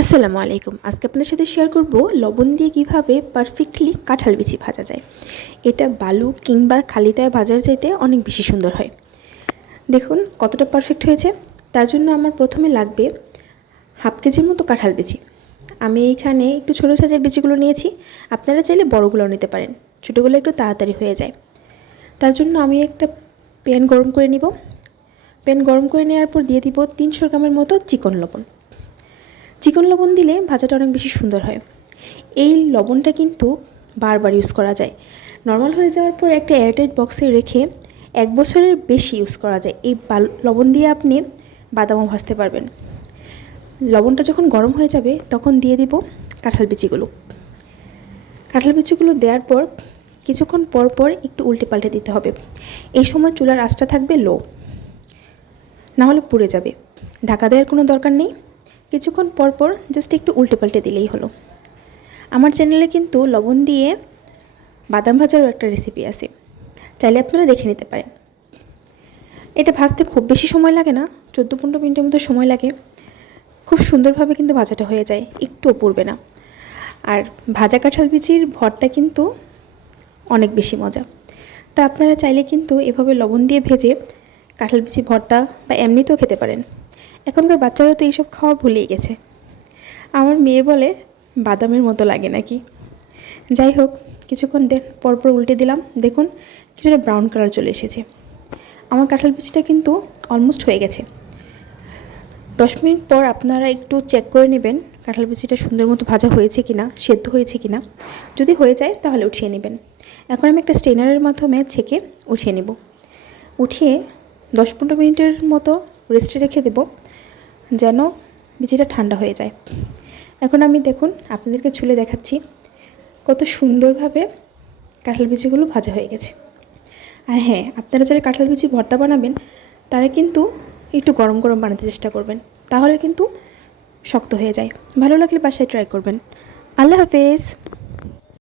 আসসালামু আলাইকুম। আজকে আপনার সাথে শেয়ার করব লবণ দিয়ে কীভাবে পারফেক্টলি কাঁঠাল বিচি ভাজা যায়। এটা বালু কিংবা খালিতায় ভাজার চাইতে অনেক বেশি সুন্দর হয়। দেখুন কতটা পারফেক্ট হয়েছে। তার জন্য আমার প্রথমে লাগবে হাফ কেজির মতো কাঁঠাল বিচি। আমি এইখানে একটু ছোটো সাইজের বিচিগুলো নিয়েছি। আপনারা চাইলে বড়গুলোও নিতে পারেন। ছোটোগুলো একটু তাড়াতাড়ি হয়ে যায়। তার জন্য আমি একটা প্যান গরম করে নিব। প্যান গরম করে নেওয়ার পর দিয়ে দিব তিনশো গ্রামের মতো চিকন লবণ। চিকন লবণ দিলে ভাজাটা অনেক বেশি সুন্দর হয়। এই লবণটা কিন্তু বারবার ইউজ করা যায়। নর্মাল হয়ে যাওয়ার পর একটা এয়ারটাইট বক্সে রেখে এক বছরের বেশি ইউজ করা যায়। এই লবণ দিয়ে আপনি বাদামও ভাজতে পারবেন। লবণটা যখন গরম হয়ে যাবে, তখন দিয়ে দিব কাঁঠাল বিচিগুলো। কাঁঠাল বিচিগুলো দেওয়ার পর কিছুক্ষণ পর পর একটু উল্টে পাল্টে দিতে হবে। এই সময় চুলার আঁচটা থাকবে লো না হলে পুড়ে যাবে। ঢাকা দেওয়ার কোনো দরকার নেই। কিছুক্ষণ পর পর জাস্ট একটু উল্টে পাল্টে দিলেই হলো। আমার চ্যানেলে কিন্তু লবণ দিয়ে বাদাম ভাজারও একটা রেসিপি আছে। চাইলে আপনারা দেখে নিতে পারেন। এটা ভাজতে খুব বেশি সময় লাগে না, চোদ্দ পনেরো মিনিটের মতো সময় লাগে। খুব সুন্দরভাবে কিন্তু ভাজাটা হয়ে যায় একটুও পুড়বে না। আর ভাজা কাঁঠাল বিচির ভরটা কিন্তু অনেক বেশি মজা। তা আপনারা চাইলে কিন্তু এভাবে লবণ দিয়ে ভেজে কাঁঠাল বিচি ভর্তা বা এমনিতেও খেতে পারেন। এখনকার বাচ্চারা তো এইসব খাওয়া ভুলেই গেছে। আমার মেয়ে বলে, বাদামের মতো লাগে নাকি? যাই হোক, কিছুক্ষণ পরপর উল্টে দিলাম। দেখুন, কিছুটা ব্রাউন কালার চলে এসেছে। আমার কাঁঠাল বিচিটা কিন্তু অলমোস্ট হয়ে গেছে। দশ মিনিট পর আপনারা একটু চেক করে নেবেন কাঁঠাল বিচিটা সুন্দর মতো ভাজা হয়েছে কিনা, সেদ্ধ হয়েছে কিনা। যদি হয়ে যায়, তাহলে উঠিয়ে নেবেন। এখন আমি একটা স্টেনারের মাধ্যমে ছেঁকে উঠিয়ে নেব। উঠিয়ে দশ পনেরো মিনিটের মতো রেস্টে রেখে দেব, যেন বিচিটা ঠান্ডা হয়ে যায়। এখন আমি দেখুন আপনাদেরকে ছুলে দেখাচ্ছি কত সুন্দরভাবে কাঁঠাল বিচিগুলো ভাজা হয়ে গেছে। আর হ্যাঁ আপনারা যারা কাঁঠাল বিচি ভর্তা বানাবেন, তারা কিন্তু একটু গরম গরম বানাতে চেষ্টা করবেন, তাহলে কিন্তু শক্ত হয়ে যায়। ভালো লাগলে বাসায় ট্রাই করবেন। আল্লাহ হাফেজ।